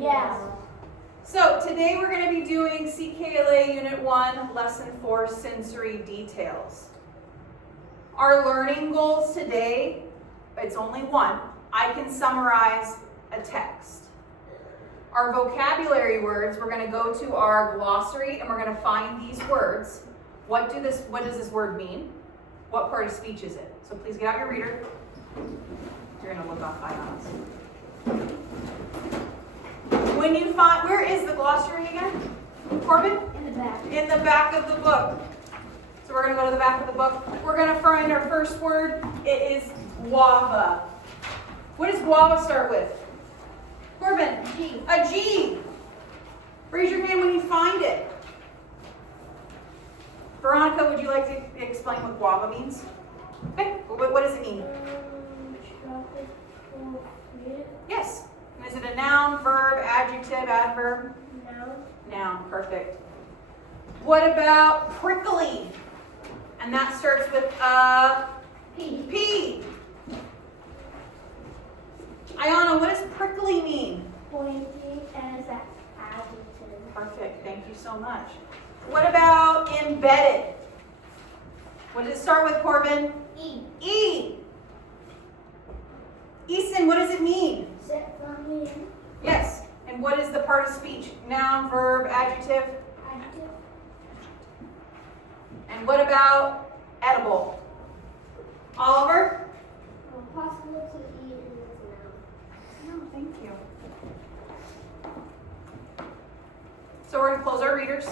Yes. So today we're going to be doing CKLA Unit 1, Lesson 4, Sensory Details. Our learning goals today, it's only one. I can summarize a text. Our vocabulary words, we're going to go to our glossary and we're going to find these words. What does this word mean? What part of speech is it? So please get out your reader. You're going to look off by us. When you find, where is the glossary again? Corbin? In the back. In the back of the book. So we're going to go to the back of the book. We're going to find our first word. It is guava. What does guava start with? Corbin? G. A G. Raise your hand when you find it. Veronica, would you like to explain what guava means? Okay. What does it mean? Tropical fruit. Yes. And is it a noun, verb, adjective, adverb? Noun. Noun. Perfect. What about prickly? And that starts with a P. P. Ayana, what does prickly mean? Pointy and it's an adjective. Perfect. Thank you so much. What about embedded? What does it start with, Corbin? E. E. Easton, what does it mean? Sit from me. Yes. And what is the part of speech? Noun, verb, adjective? Adjective. And what about edible? Oliver? Possible to eat is noun. No, thank you. So we're going to close our readers.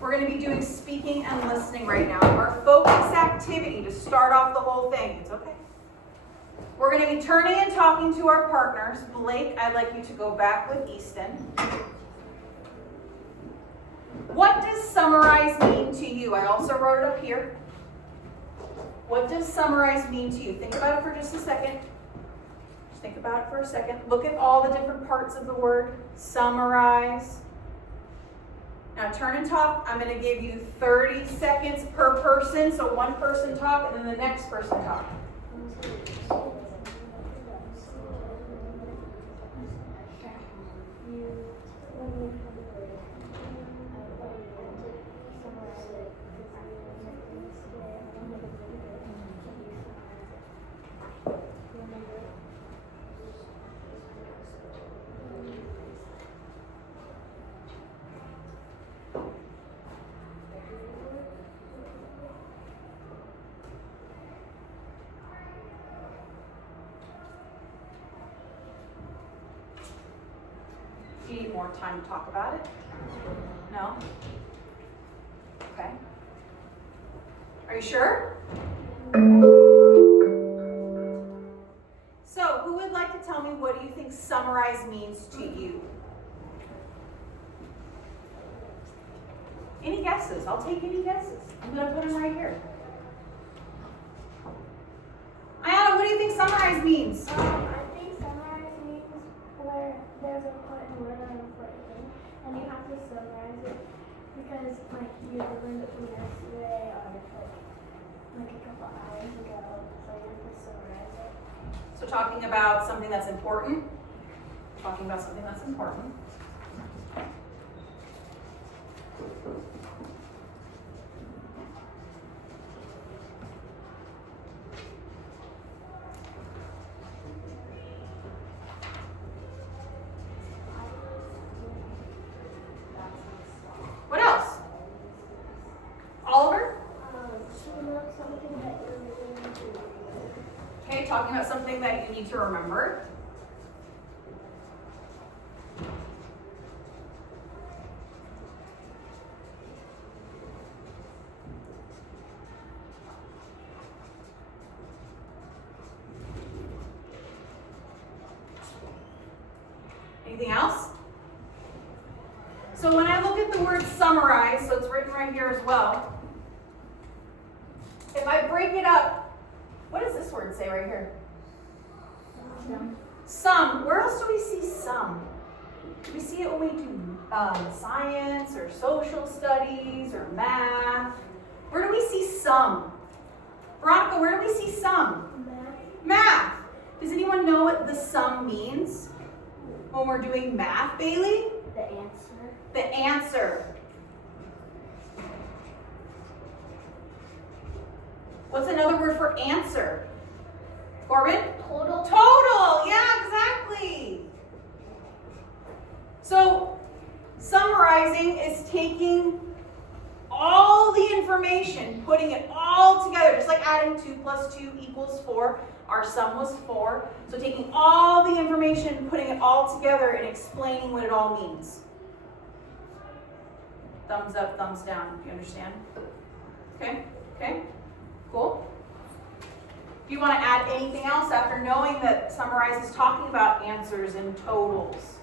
We're going to be doing speaking and listening right now. Our focus activity to start off the whole thing. It's okay. We're going to be turning and talking to our partners. Blake, I'd like you to go back with Easton. What does summarize mean to you? I also wrote it up here. What does summarize mean to you? Think about it for just a second. Just think about it for a second. Look at all the different parts of the word. Summarize. Now turn and talk. I'm going to give you 30 seconds per person. So one person talk and then the next person talk. Do you need more time to talk about it? No? Okay. Are you sure? So, who would like to tell me what do you think summarize means to you? Any guesses? I'll take any guesses. I'm going to put them right here. Ayana, what do you think summarize means? I think summarize means where there's an important word or an important thing, and you have to summarize it because, like, you learned it from yesterday or like a couple hours ago, so you have to summarize it. So talking about something that's important. Talking about something that's important. What else? Oliver? Something that you're really into. Okay, talking about something that you need to remember. Anything else? So when I look at the word summarize, so it's written right here as well. If I break it up, what does this word say right here? Some. Where else do we see some? Do we see it when we do science or social studies or math? Where do we see some? Veronica, where do we see some? Math. Math. Does anyone know what the sum means? when we're doing math, Bailey? The answer. The answer. What's another word for answer? Corbin? Total. Total, yeah, exactly. So, summarizing is taking all the information, putting it all together, just like adding 2 plus 2 equals 4. Our sum was 4. So taking all the information, putting it all together, and explaining what it all means. Thumbs up, thumbs down. You understand? Okay? Okay? Cool? Do you want to add anything else after knowing that Summarize is talking about answers and totals?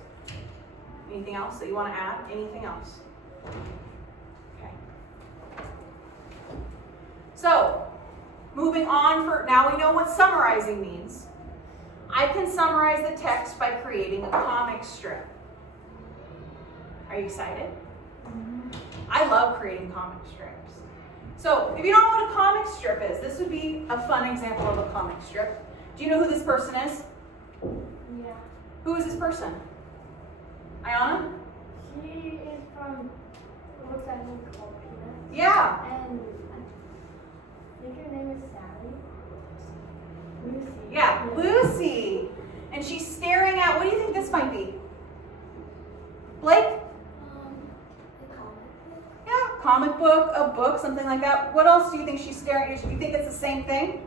Anything else that you want to add? Anything else? Okay. So, moving on, now we know what summarizing means. I can summarize the text by creating a comic strip. Are you excited? I love creating comic strips. So, if you don't know what a comic strip is, this would be a fun example of a comic strip. Do you know who this person is? Yeah. Who is this person? Ayana? She is from, it looks like a movie called Peanuts. Yeah. And I think her name is Sally. Lucy. Yeah, Lucy. And she's staring at, what do you think this might be? Blake? A comic. Yeah, comic book, a book, something like that. What else do you think she's staring at? Do you think it's the same thing?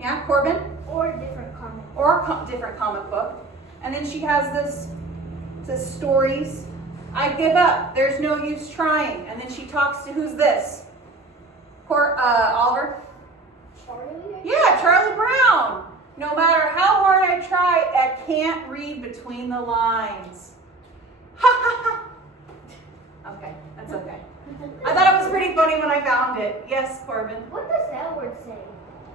Yeah. Yeah, Corbin? Or a different comic. Or a different comic book. And then she has this, it says stories. I give up. There's no use trying. And then she talks to, who's this? Oliver? Charlie? Yeah, Charlie Brown. No matter how hard I try, I can't read between the lines. Ha ha ha. Okay, that's okay. I thought it was pretty funny when I found it. Yes, Corbin. What does that word say?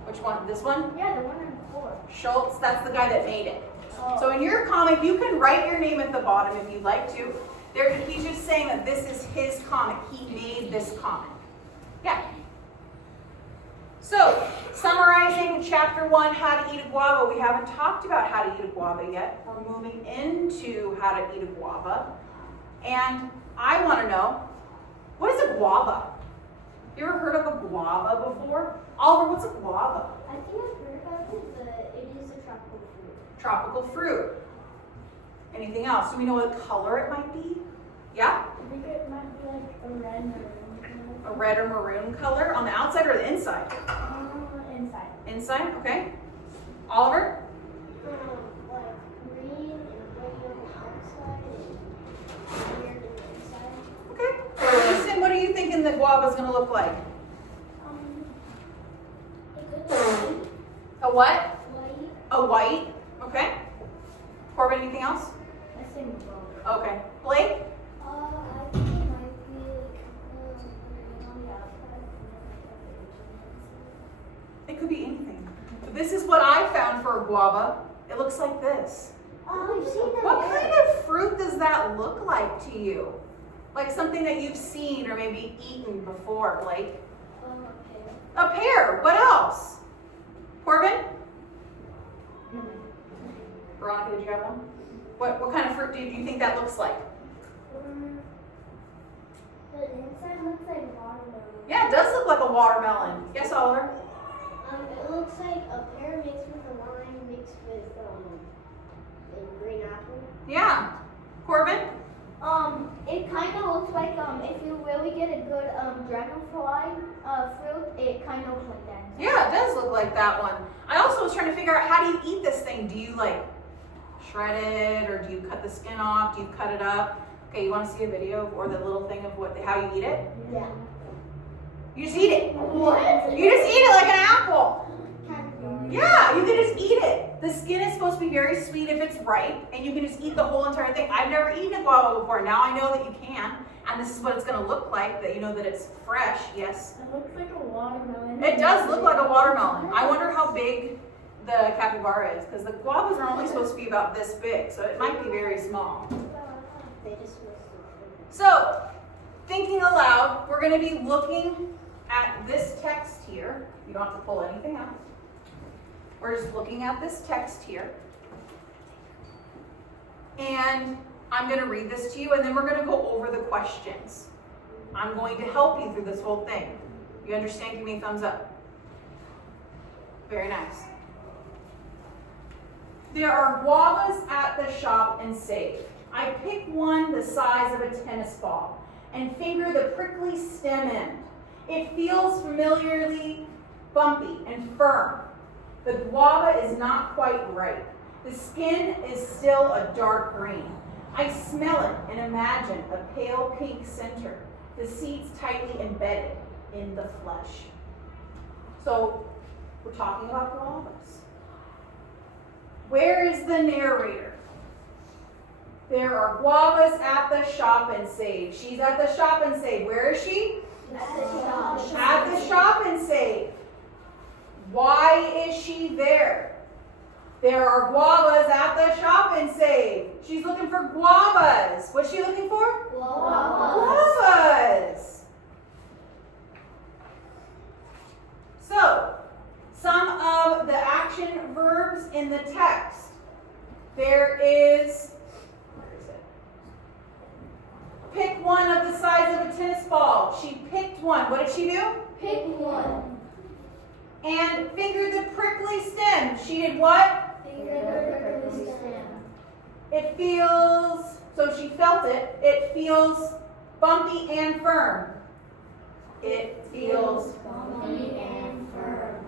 Which one? This one? Yeah, the one on the floor. Schultz, that's the guy that made it. Oh. So in your comic, you can write your name at the bottom if you'd like to. He's just saying that this is his comic. He made this comic. Yeah. So, summarizing chapter 1, how to eat a guava. We haven't talked about how to eat a guava yet. We're moving into how to eat a guava. And I want to know, what is a guava? You ever heard of a guava before? Oliver, what's a guava? I think I've heard about it, but it is a tropical fruit. Tropical fruit. Anything else? Do we know what color it might be? Yeah? I think it might be like a red maroon. A red or maroon color on the outside or the inside? Inside. Inside, okay. Oliver? Like green and red on the outside and weird on the inside. Okay. Houston, what are you thinking the guava is going to look like? It could be A what? white. A white. Okay. Corbin, anything else? I think both. Okay. Blake? I think it might be on the outside. It could be anything. But this is what I found for a guava. It looks like this. Oh, I've seen that. What kind of fruit does that look like to you? Like something that you've seen or maybe eaten before, Blake? A pear. What else? Corbin? Veronica, did you have one? What kind of fruit do you think that looks like? The inside looks like watermelon. Yeah, it does look like a watermelon. Yes, Oliver? It looks like a pear mixed with a lime mixed with a green apple. Yeah. Corbin? It kind of looks like if you really get a good dragonfly fruit, it kind of looks like that. Yeah, it does look like that one. I also was trying to figure out, how do you eat this thing? Do you like shred it, or do you cut the skin off? Do you cut it up? Okay, you want to see a video or the little thing of how you eat it? Yeah. You just eat it. What? You just eat it like an apple. Yeah, you can just eat it. The skin is supposed to be very sweet if it's ripe, and you can just eat the whole entire thing. I've never eaten a guava before. Now I know that you can, and this is what it's going to look like, that you know that it's fresh. Yes? It looks like a watermelon. It does look like a watermelon. I wonder how big the capybara is, because the guavas are only supposed to be about this big, so it might be very small. So, thinking aloud, we're going to be looking at this text here. You don't have to pull anything out. We're just looking at this text here. And I'm going to read this to you, and then we're going to go over the questions. I'm going to help you through this whole thing. You understand? Give me a thumbs up. Very nice. There are guavas at the shop and save. I pick one the size of a tennis ball and finger the prickly stem end. It feels familiarly bumpy and firm. The guava is not quite ripe. The skin is still a dark green. I smell it and imagine a pale pink center, the seeds tightly embedded in the flesh. So, we're talking about guavas. Where is the narrator? There are guavas at the shop and save. She's at the shop and save. Where is she? At the shop. At the shop and save. Why is she there? There are guavas at the shop and save. She's looking for guavas. What's she looking for? Guavas. So, some of the action verbs in the text. There is, where is it? Pick one of the size of a tennis ball. She picked one. What did she do? Pick one. And fingered the prickly stem. She did what? Finger the stem. It feels, so she felt it. It feels bumpy and firm. It feels Bumpy and firm.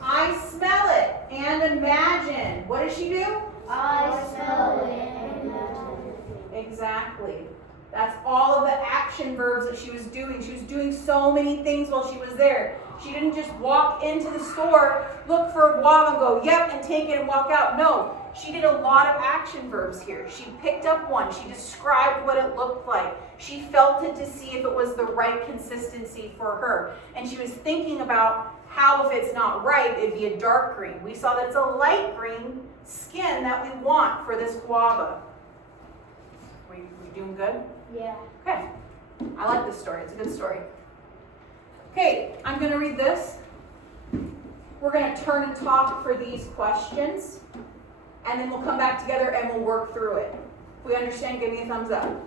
I smell it and imagine. What does she do? I smell it and imagine. Exactly. That's all of the action verbs that she was doing. She was doing so many things while she was there. She didn't just walk into the store, look for a guava and go, yep, and take it and walk out. No, she did a lot of action verbs here. She picked up one. She described what it looked like. She felt it to see if it was the right consistency for her. And she was thinking about how if it's not ripe, it'd be a dark green. We saw that it's a light green skin that we want for this guava. We doing good? Yeah. Okay. I like this story. It's a good story. Okay, I'm going to read this. We're going to turn and talk for these questions. And then we'll come back together and we'll work through it. If we understand, give me a thumbs up.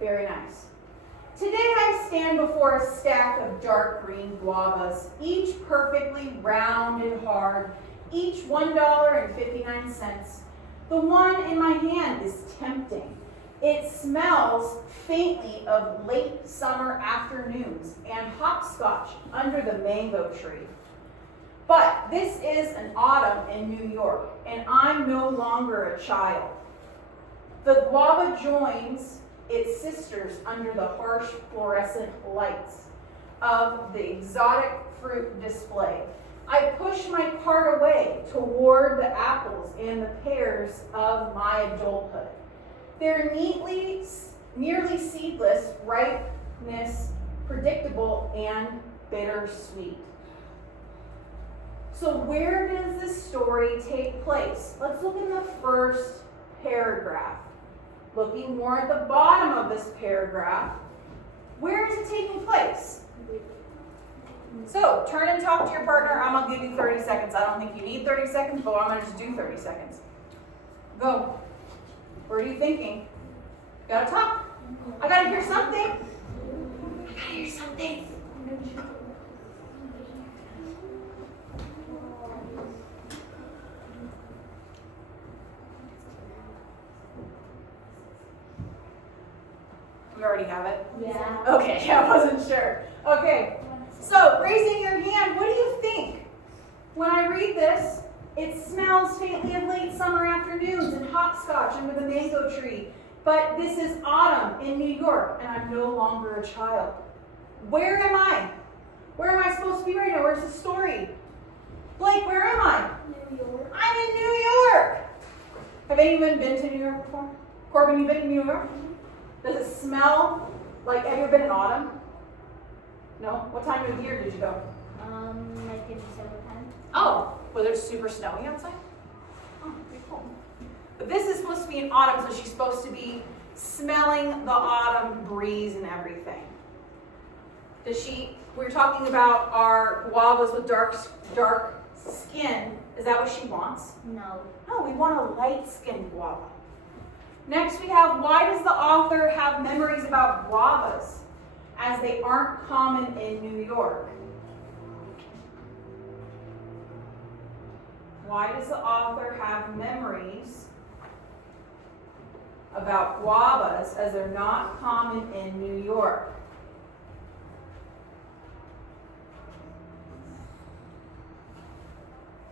Very nice. Today I stand before a stack of dark green guavas, each perfectly round and hard, each $1.59. The one in my hand is tempting. It smells faintly of late summer afternoons and hopscotch under the mango tree. But this is an autumn in New York, and I'm no longer a child. The guava joins its sisters under the harsh fluorescent lights of the exotic fruit display. I push my cart away toward the apples and the pears of my adulthood. Their nearly seedless ripeness, predictable and bittersweet. So where does this story take place? Let's look in the first paragraph. Looking more at the bottom of this paragraph, where is it taking place? So turn and talk to your partner. I'm going to give you 30 seconds. I don't think you need 30 seconds, but I'm going to just do 30 seconds. Go. Where are you thinking? Gotta talk. I gotta hear something. I gotta hear something. We already have it? Yeah. Okay, I wasn't sure. Okay, so raising your hand, what do you think? When I read this, it smells faintly of late summer afternoons and hopscotch under the mango tree. But this is autumn in New York, and I'm no longer a child. Where am I? Where am I supposed to be right now? Where's the story? Blake, where am I? New York. I'm in New York. Have anyone been to New York before? Corbin, you been to New York? Does it smell like, have you ever been in autumn? No? What time of the year did you go? Like in December time. Oh, well, it's super snowy outside? Oh, pretty cool. But this is supposed to be in autumn, so she's supposed to be smelling the autumn breeze and everything. We're talking about our guavas with dark skin. Is that what she wants? No. No, we want a light-skinned guava. Next we have, why does the author have memories about guavas as they aren't common in New York? Why does the author have memories about guavas as they're not common in New York?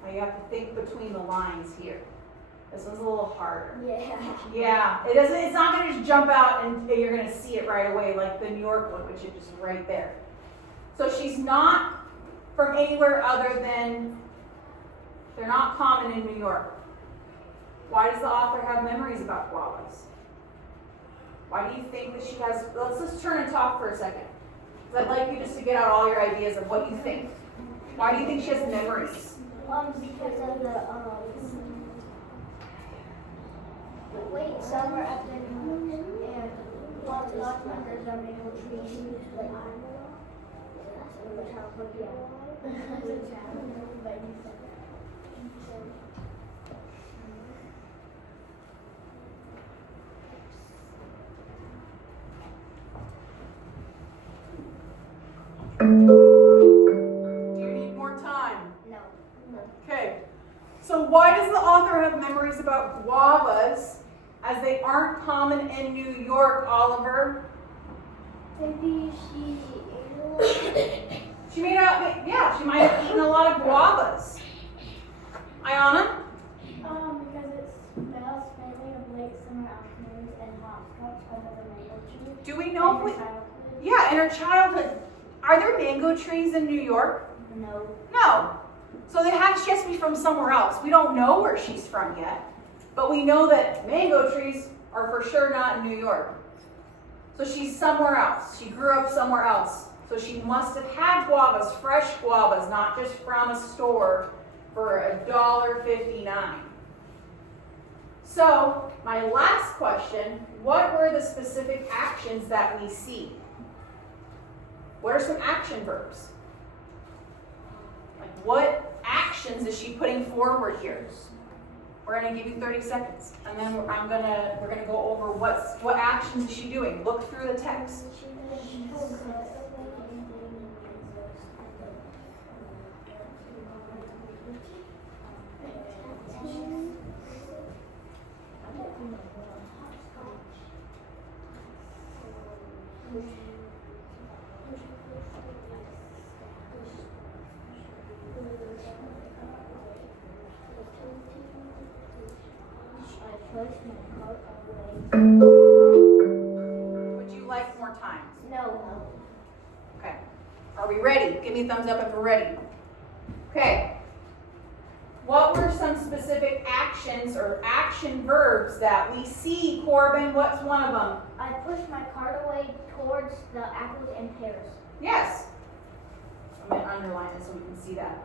Now you have to think between the lines here. This one's a little harder. Yeah. Yeah, it's not going to just jump out and you're going to see it right away like the New York one, which is just right there. So she's not from anywhere other than, they're not common in New York. Why does the author have memories about guavas? Why do you think that she has, let's just turn and talk for a second. Because I'd like you just to get out all your ideas of what you think. Why do you think she has memories? Because of the late summer afternoons and lots of there's a mango tree. Like, Do you need more time? No. Okay. So why does the author have memories about guavas as they aren't common in New York, Oliver? Maybe she ate a lot. She she might have eaten a lot of guavas. Iona? Because it smells faintly of late summer afternoons and hopscotch under the mango tree. Do we know if we, childhood? yeah, in her childhood. Are there mango trees in New York? No. No. So she has to be from somewhere else. We don't know where she's from yet, but we know that mango trees are for sure not in New York. So she's somewhere else. She grew up somewhere else. So she must have had guavas, fresh guavas, not just from a store for $1.59. So my last question, what were the specific actions that we see? What are some action verbs? Like what actions is she putting forward here? We're going to give you 30 seconds, and then we're going to go over what actions is she doing. Look through the text. Would you like more time? No. Okay. Are we ready? Give me a thumbs up if we're ready. Okay. What were some specific actions or action verbs that we see, Corbin? What's one of them? I pushed my cart away towards the apples and pears. Yes. I'm going to underline it so we can see that.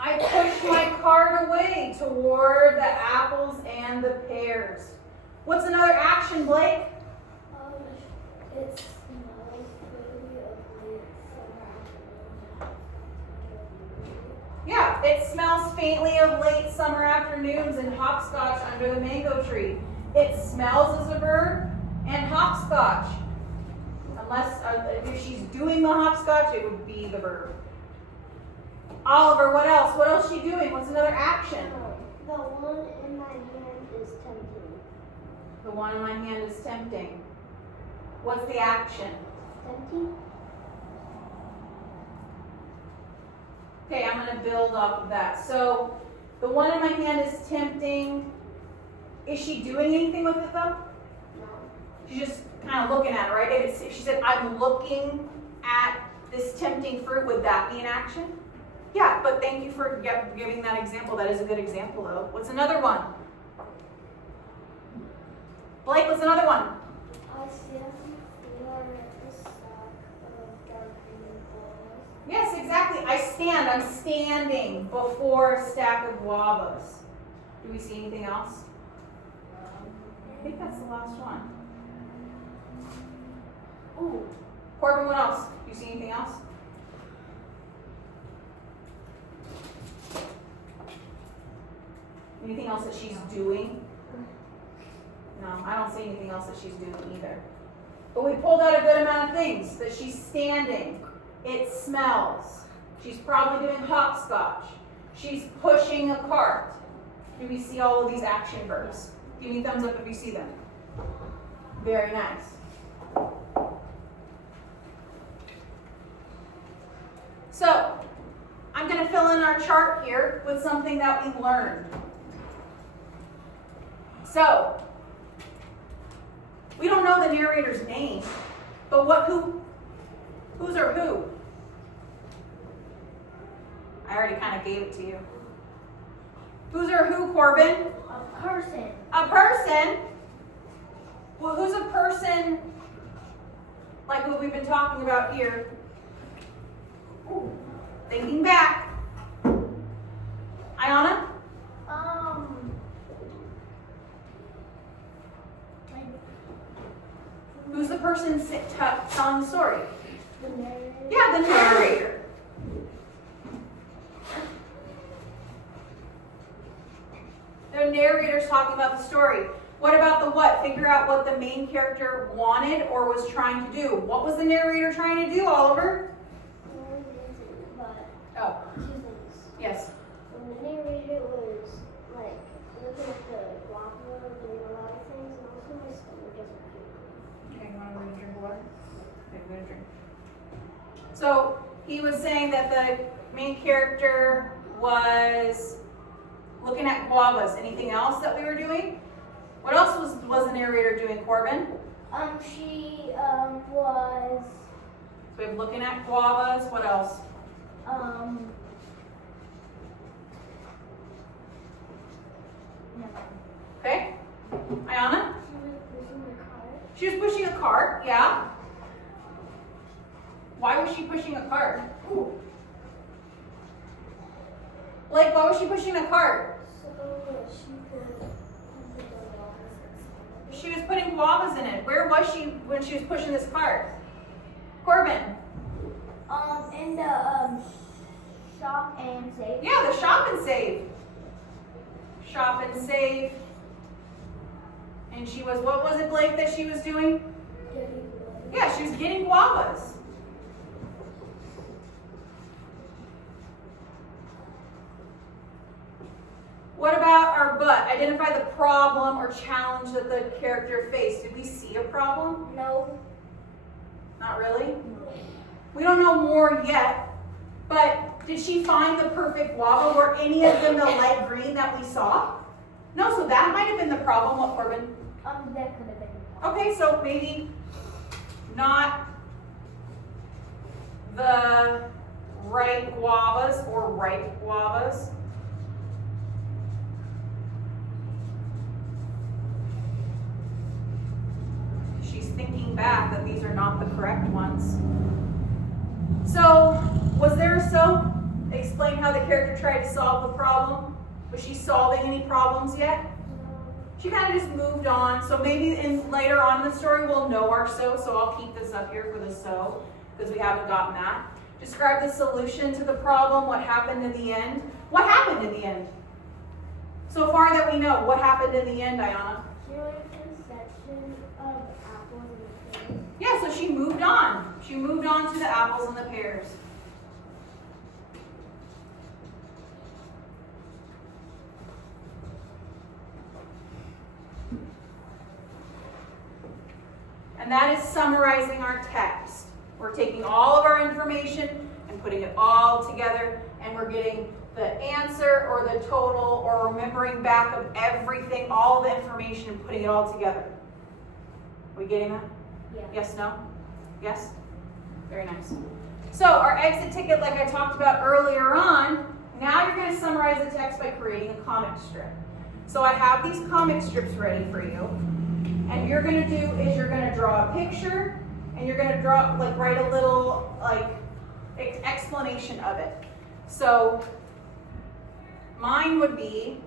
I pushed my cart away toward the apples and the pears. What's another action, Blake? It smells faintly of late summer afternoons. Yeah, it smells faintly of late summer afternoons and hopscotch under the mango tree. It smells as a verb and hopscotch. Unless if she's doing the hopscotch, it would be the verb. Oliver, what else? What else is she doing? What's another action? The one in my hand is tempting. The one in my hand is tempting. What's the action? Tempting? Okay, I'm going to build off of that. So, the one in my hand is tempting. Is she doing anything with it though? No. She's just kind of looking at it, right? If she said, I'm looking at this tempting fruit, would that be an action? Yeah, but thank you for giving that example. That is a good example though. What's another one? Blake, what's another one? I stand before a sack of dark green balls. Yes, exactly. I'm standing before a stack of guavas. Do we see anything else? I think that's the last one. Ooh. Corbin, what else? Do you see anything else? Anything else that she's doing? No, I don't see anything else that she's doing either. But we pulled out a good amount of things. That she's standing. It smells. She's probably doing hopscotch. She's pushing a cart. Do we see all of these action verbs? Give me a thumbs up if you see them. Very nice. So, I'm going to fill in our chart here with something that we learned. So, we don't know the narrator's name, but who's or who? I already kind of gave it to you. Who's or who, Corbin? A person. A person? Well, who's a person like what we've been talking about here? Ooh. Thinking back. Ayana? Who's the person telling the story? The narrator. Yeah, the narrator. The narrator's talking about the story. What about the what? Figure out what the main character wanted or was trying to do. What was the narrator trying to do, Oliver? Oh. 2 things. Yes. And the narrator was like looking at the guava, doing a lot of things, and also my stomach doesn't feel good. Okay, you want to go to drink water? Okay, we're going to drink. So he was saying that the main character was looking at guavas. Anything else that we were doing? What else was the narrator doing, Corbin? She was So we have looking at guavas. What else? Okay. Ayana? she was pushing the cart. She was pushing a cart, yeah. Why was she pushing a cart? Ooh. Like, why was she pushing a cart? So she could put the guavas inside. She was putting guavas in it. Where was she when she was pushing this cart? Corbin? In the shop and save. Yeah, the shop and save. Shop and save. And she was, what was it, Blake, that she was doing? Yeah, she was getting guavas. What about our but? Identify the problem or challenge that the character faced. Did we see a problem? No. Not really? We don't know more yet, but did she find the perfect guava? Were any of them the light green that we saw? No, so that might have been the problem. What, Corbin? That could have been. Okay, so maybe not the right guavas or ripe guavas. She's thinking back that these are not the correct ones. So, was there a so? Explain how the character tried to solve the problem. Was she solving any problems yet? She kind of just moved on. So maybe later on in the story we'll know our so I'll keep this up here for the so, because we haven't gotten that. Describe the solution to the problem, what happened in the end. What happened in the end? So far that we know, what happened in the end, Ayana? She went to the section of apples and pears. Yeah, so she moved on. She moved on to the apples and the pears. And that is summarizing our text. We're taking all of our information and putting it all together, and we're getting the answer or the total or remembering back of everything, all the information, and putting it all together. Are we getting that? Yeah. Yes, no? Yes? Very nice. So our exit ticket, like I talked about earlier on, now you're going to summarize the text by creating a comic strip. So I have these comic strips ready for you. And you're going to do is you're going to draw a picture, and you're going to draw, like, write a little, like, explanation of it. So mine would be,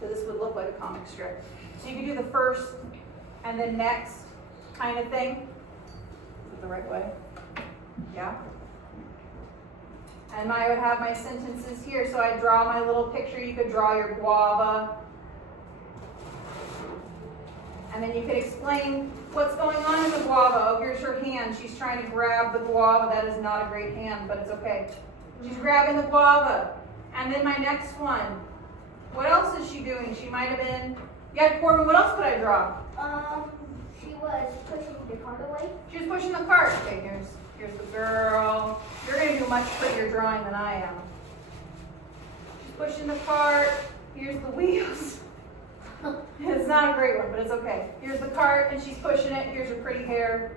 so this would look like a comic strip. So you can do the first and then next kind of thing. Is it the right way? Yeah? And I would have my sentences here, so I draw my little picture. You could draw your guava. And then you could explain what's going on in the guava. Oh, here's her hand. She's trying to grab the guava. That is not a great hand, but it's okay. She's grabbing the guava. And then my next one. What else is she doing? She might have been, yeah, Corbin, what else could I draw? She was pushing the cart away. She was pushing the cart. Okay, here's the girl. You're going to do a much prettier drawing than I am. She's pushing the cart. Here's the wheels. It's not a great one, but it's okay. Here's the cart, and she's pushing it. Here's her pretty hair.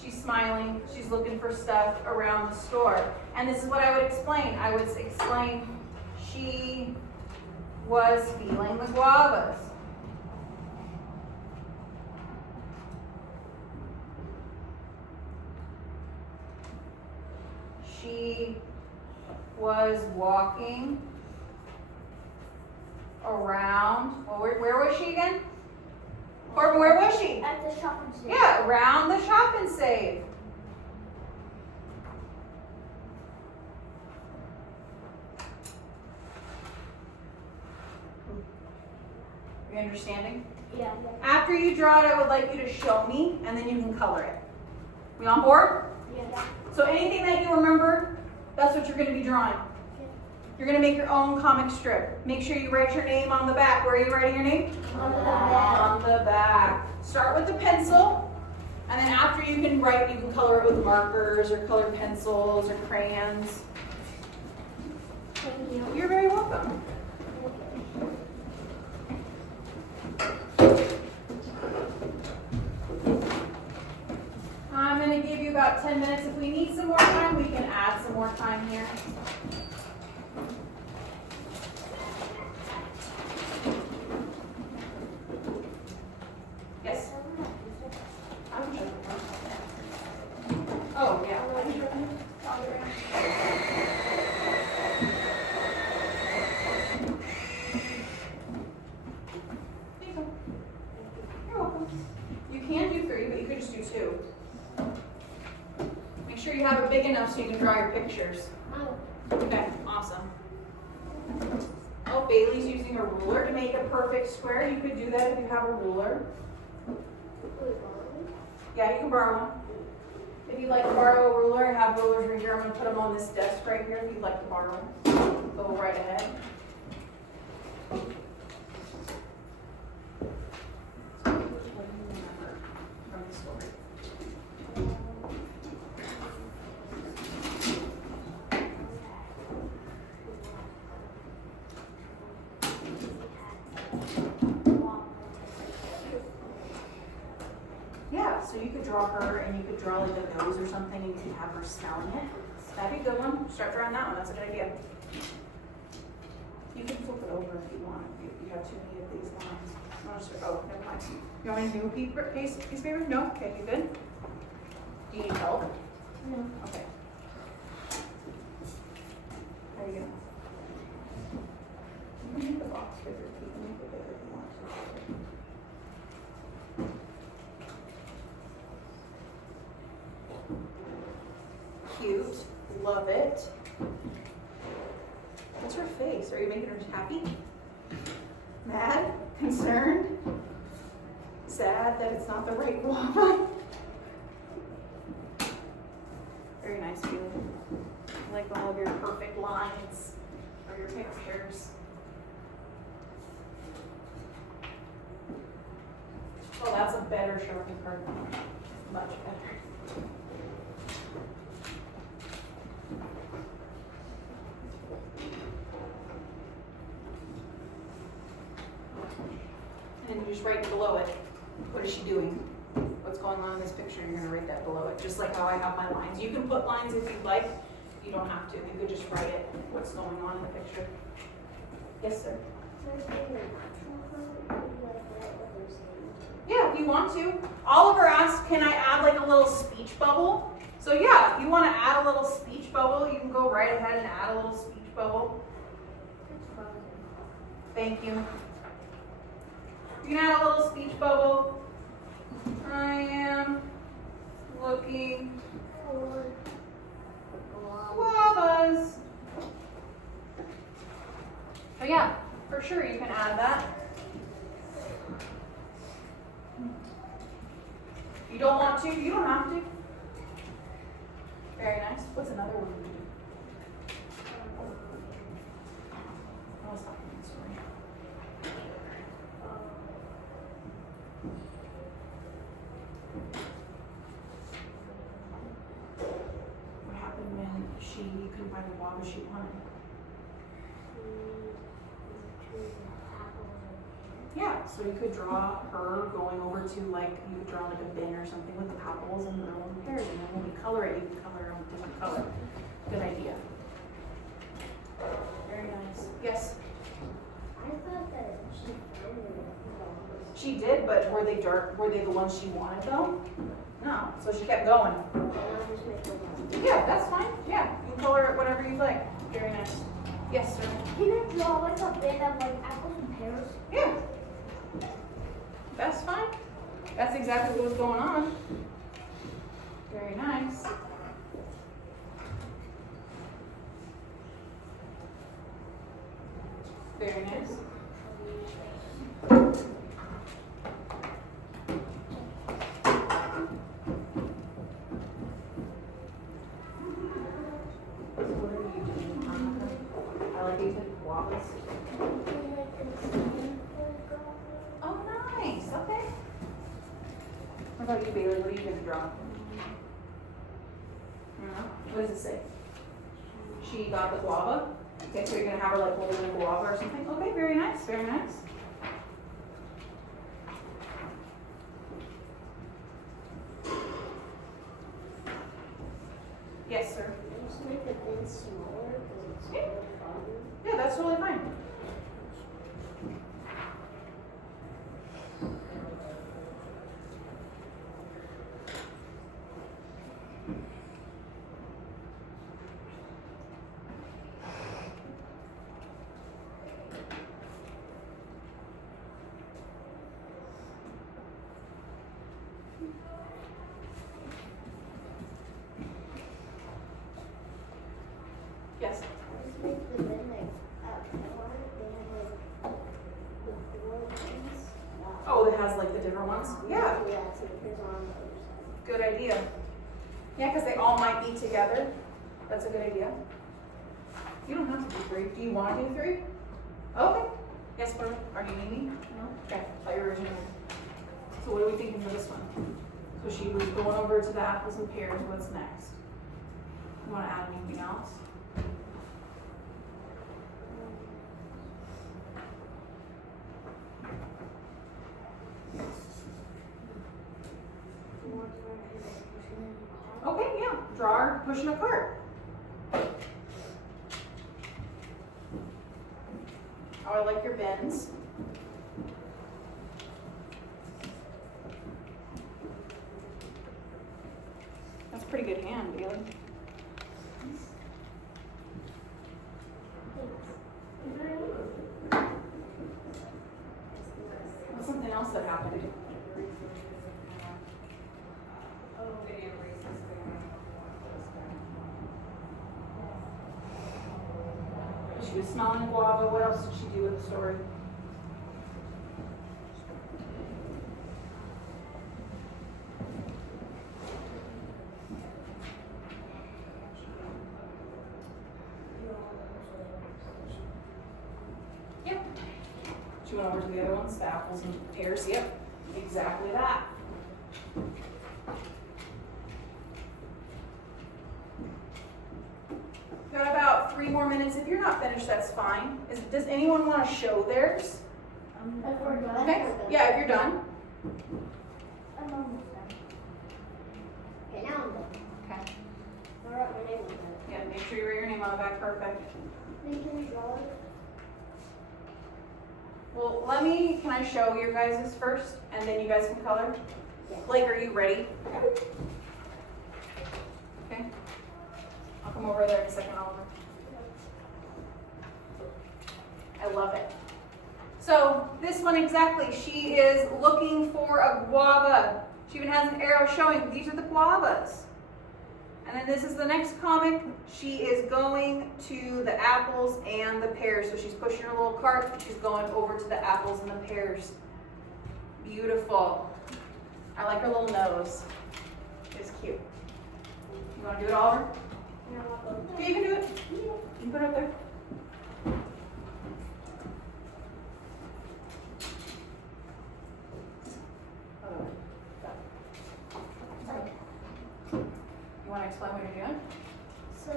She's smiling. She's looking for stuff around the store. And this is what I would explain. I would explain she was feeling the guavas. She was walking around. Well, where was she again? Corbin, where was she? At the shopping center. Yeah, around the shop and save. You understanding? Yeah. After you draw it, I would like you to show me, and then you can color it. We on board? Yeah. So anything that you remember, that's what you're going to be drawing. You're going to make your own comic strip. Make sure you write your name on the back. Where are you writing your name? On the back. On the back. Start with the pencil, and then after you can write, you can color it with markers or colored pencils or crayons. Thank you. You're very welcome. I'm going to give you about 10 minutes. If we need some more time, we can add some more time here. Yes? Oh, yeah. You're welcome. You can do 3, but you could just do 2. Make sure you have it big enough so you can draw your pictures. Okay, awesome. Oh, Bailey's using a ruler to make a perfect square. You could do that if you have a ruler. Yeah, you can borrow one. If you'd like to borrow a ruler, I have rulers right here. I'm going to put them on this desk right here if you'd like to borrow one. Go right ahead. From the story. Yeah, so you could draw her and you could draw like a nose or something and you could have her smelling it. That'd be a good one. Start drawing that one. That's a good idea. You can flip it over if you want. If you have too many of these lines. Oh, never mind. You want me to do a piece of paper? No? Okay, you good? Do you need help? No. Okay. There you go. You can make the box bigger. You can make it bigger if you want to. Cute. Love it. What's her face? Are you making her happy? Mad? Concerned? Sad that it's not the right guava? Very nice feeling. I like all of your perfect lines of your pictures. Oh, that's a better Sharpie card. Much better. And then you just write below it, what is she doing? What's going on in this picture? You're going to write that below it, just like how I have my lines. You can put lines if you'd like. You don't have to. You could just write it, what's going on in the picture. Yes, sir? Yeah, if you want to. Oliver asked, can I add like a little speech bubble? So yeah, if you want to add a little speech bubble, you can go right ahead and add a little speech bubble. Thank you. You can add a little speech bubble. I am looking for guavas. add that. If you don't want to, you don't have to. Very nice. What's another one we do? I was talking, sorry. What happened when she couldn't find the guava she wanted? Yeah, so you could draw her going over to like, you could draw like a bin or something with the apples and the little pears, and then when we color it, you can color it a different color. Good idea. Very nice. Yes? I thought that she found it. She did, but were they dark? Were they the ones she wanted though? No, so she kept going. Yeah, that's fine. Yeah, you can color it whatever you like. Very nice. Yes, sir. Can I draw like a bin of like apples and pears? Yeah. That's fine. That's exactly what was going on. Very nice. Very nice. What are you doing? I like you said guavas. Oh, nice. Okay. What about you, Bailey? What are you going to draw? What does it say? She got the guava. Okay, so you're going to have her like holding a guava or something. Okay, very nice. Very nice. Yes, sir. Just make the bin smaller because it's Yeah. more fun. Yeah, that's totally fine. Yes. Just make the bin like they have like the 4 ones. Oh, it has like the different ones? Yeah. Yeah, so it goes on the other side. Good idea. Yeah, because they all might be together. That's a good idea. You don't have to do 3. Do you want to do 3? Okay. Yes, Barbara? Are you needing? No? Okay. I thought you were originally. So what are we thinking for this one? So she was going over to the apples and pears. What's next? You want to add anything else? Okay, yeah. Draw her pushing a cart. Oh, I like your bends. That's a pretty good hand, Bailey. What's something else that happened? She was smelling guava. What else did she do with the story? Yep. She went over to the other ones, the apples and pears. Yep. Exactly that. Got about 3 more minutes. If you're not finished, that's fine. Does anyone want to show theirs? If we're done. Okay. Yeah, if you're done. I'm almost done. Okay, now I'm done. Okay. I wrote my name on it. Yeah, make sure you write your name on the back. Perfect. Then can you draw it? Well, can I show your guys' first, and then you guys can color? Yeah. Blake, are you ready? Okay. I'll come over there in a second, Oliver. I love it. So this one exactly, she is looking for a guava. She even has an arrow showing these are the guavas. And And then this is the next comic. She is going to the apples and the pears. So she's pushing her little cart. She's going over to the apples and the pears. Beautiful. I like her little nose. It's cute. You want to do it all over? Yeah, you can do it. You can put it up there. You want to explain what you're doing? So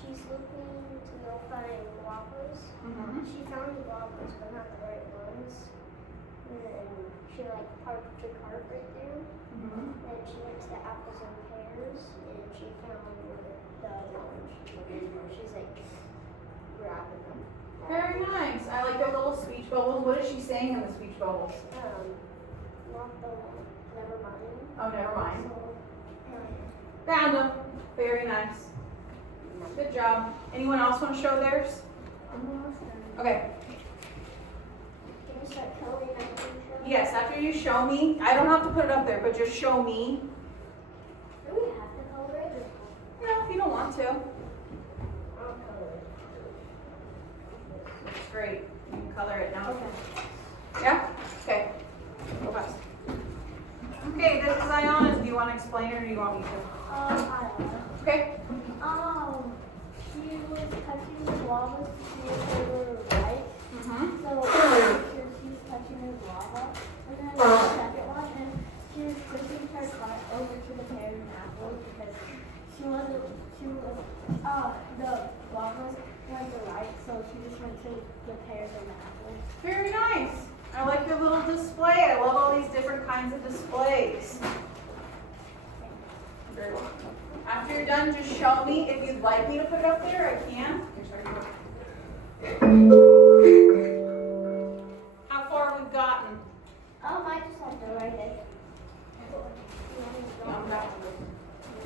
she's looking to go find guavas. Mm-hmm. She found the guavas, but not the right ones. And then she like parked the cart right there. Mm-hmm. Then she went to the apples and pears, and she found the other ones. She's like grabbing them. Very nice. I like the little speech bubbles. What is she saying in the speech bubbles? Not the one. Never mind. Oh, never mind. So, Found them. Very nice. Good job. Anyone else want to show theirs? Okay. can you start coloring after you show? Yes, after you show me, I don't have to put it up there, but just show me. Do we have to color it? No, if you don't want to. I'll color it. Looks great. You can color it now. Okay. Yeah? Okay. Go fast. Okay, this is Iona's. Do you want to explain it or do you want me to? I don't know. Okay. She was touching the guavas to see if they were right. Mm-hmm. So she was touching the guava, and then the second one, and she was pushing her cart over to the pears and apples because the guavas weren't the right, so she just went to the pears and the apples. Very nice. I like your little display. I love all these different kinds of displays. Very well. After you're done, just show me. If you'd like me to put it up there, I can. How far have we gotten? I just have to write it.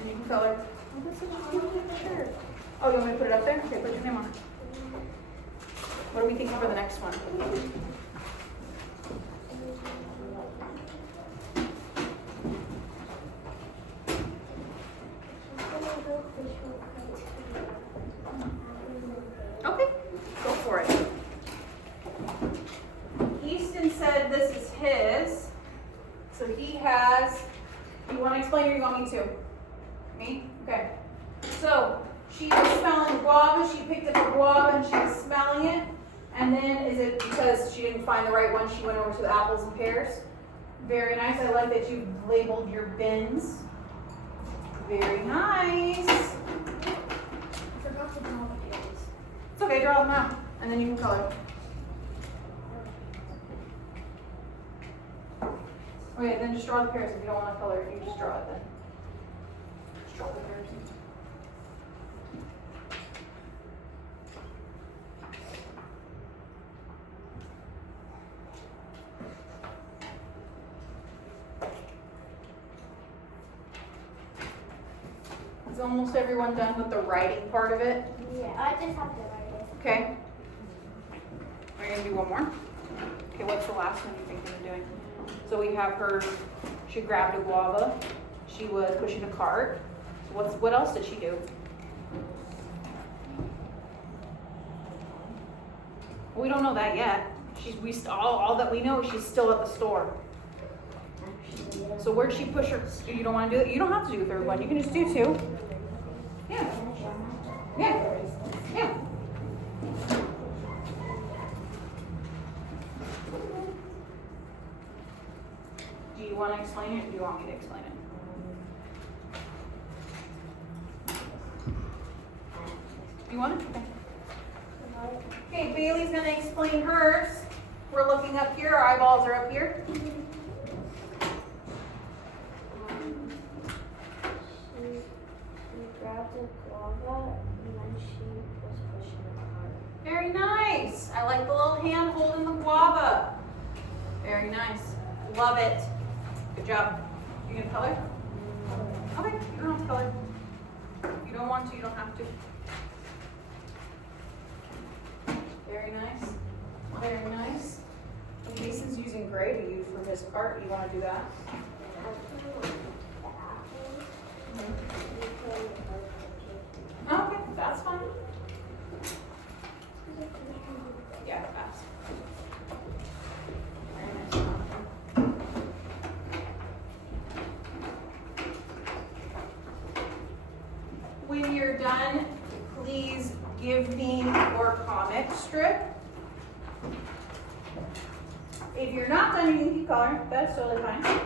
And you can color. Oh, you want me to put it up there? Okay, put your name on it. What are we thinking for the next one? Okay, go for it. Easton said this is his. So he has, you want to explain or you want me to? Me? Okay. So she was smelling guava, she picked up a guava and she was smelling it. And then is it because she didn't find the right one, she went over to the apples and pears? Very nice. I like that you labeled your bins. Very nice. I forgot to draw the pears. It's okay, draw them out. And then you can color. Okay, then just draw the pears. If you don't want to color it, you just draw it then. Just draw the pears. Is almost everyone done with the writing part of it? Yeah, I just have to write it. Okay. Are you going to do one more? Okay, what's the last one you think you're doing? So we have her, she grabbed a guava. She was pushing a cart. So what else did she do? Well, we don't know that yet. All that we know is she's still at the store. So where'd she push her? You don't want to do it? You don't have to do the third one. You can just do two. Yeah. Yeah. Yeah. Do you want to explain it or do you want me to explain it? You want it? Okay. Okay, Bailey's going to explain hers. We're looking up here. Our eyeballs are up here. She grabbed a guava and then she was pushing the cart. Very nice. I like the little hand holding the guava. Very nice. Love it. Good job. You gonna color? Okay, you don't have to color. If you don't want to, you don't have to. Very nice. Very nice. And Jason's using gray to use for his part. You want to do that? The apples, Mm-hmm. we put done, please give me your comic strip. If you're not done, you can keep coloring. That's totally fine.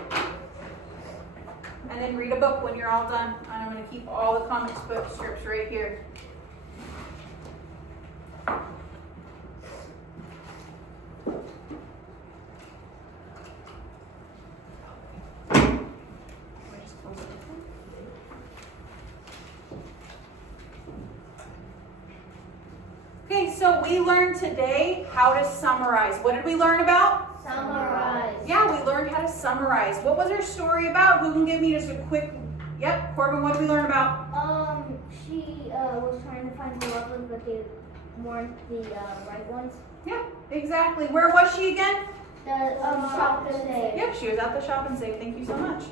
And then read a book when you're all done. And I'm going to keep all the comic book strips right here. Okay, so we learned today how to summarize. What did we learn about? Summarize. Yeah, we learned how to summarize. What was our story about? Who can give me just a quick, yep, Corbin, what did we learn about? She was trying to find the lovers, but they weren't the right ones. Yeah, exactly. Where was she again? The shop and save. Yep, she was at the shop and save. Thank you so much.